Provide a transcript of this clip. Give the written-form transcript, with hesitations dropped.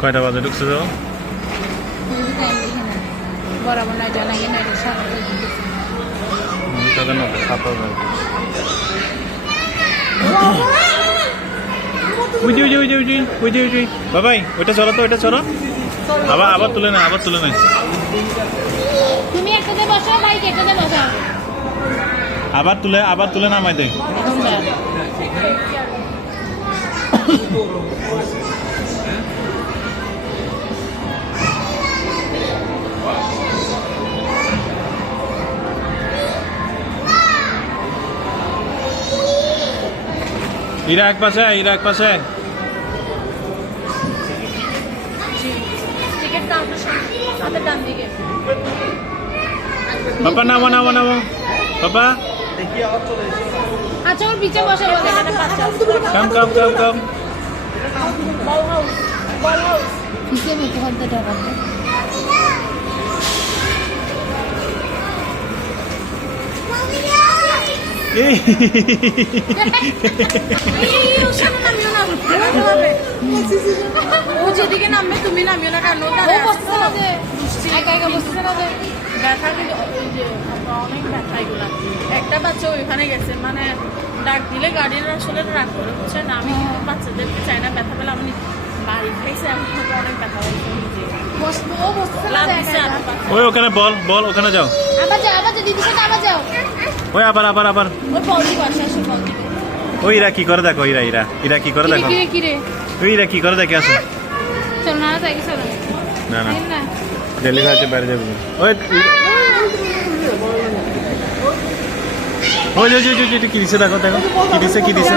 কয়টা বাজে ঢুকছে তো? বরাবর নাই জানা গিয়ে নাই তাদের মতো 7,000। বাবাই ওইটা চলো তো, ওইটা চলো। আবার তুলে না, আবার তুলে না। তুমি একটাতে বসো, বাইক একটাতে বসো। আবার তুলে নামাই দে। ইরা এক পাশে, ইরা এক পাশে। টিকিট কাউন্টার সাথে ডান দিকে। বাবা নামো নামো নামো বাবা। আচ্ছা ওর পিছে বসে বলে এখানে বাচ্চা। কাম কাম কাম কাম। বল হাউস পিছে মেতে করতে টাকা। এই ও যেদিকে নামবে তুমি নামিও না, কারণ ব্যথা কিন্তু অনেক ব্যথা এগুলা। একটা বাচ্চা ওইখানে গেছে, মানে ডাক দিলে গার্ডিয়ানরা আসলে রাগ করে, বুঝছেন। আমি কিন্তু বাচ্চাদেরকে চাই না ব্যথা পেলে, আমি বাড়ি খাইছে আমি অনেক ব্যথা হয়েছে। ওই ওখানে বল বল, ওখানে যাও। আবার যাও, আবার যাও, দিদির সাথে আবার যাও। ওই আবার আবার আবার ওই বলদি বাসা আসো, বলদি। ওই ইরা কি করে দেখো, ইরা ইরা ইরা কি করে দেখো। কিরে ওই ইরা কি করে দেখে আসো। চল না যাই, চলো না না না ডেলিভারিতে বাইরে যাবে। ওই ওই যে কি দিছে দেখো দেখো, কি দিছে কি দিছে।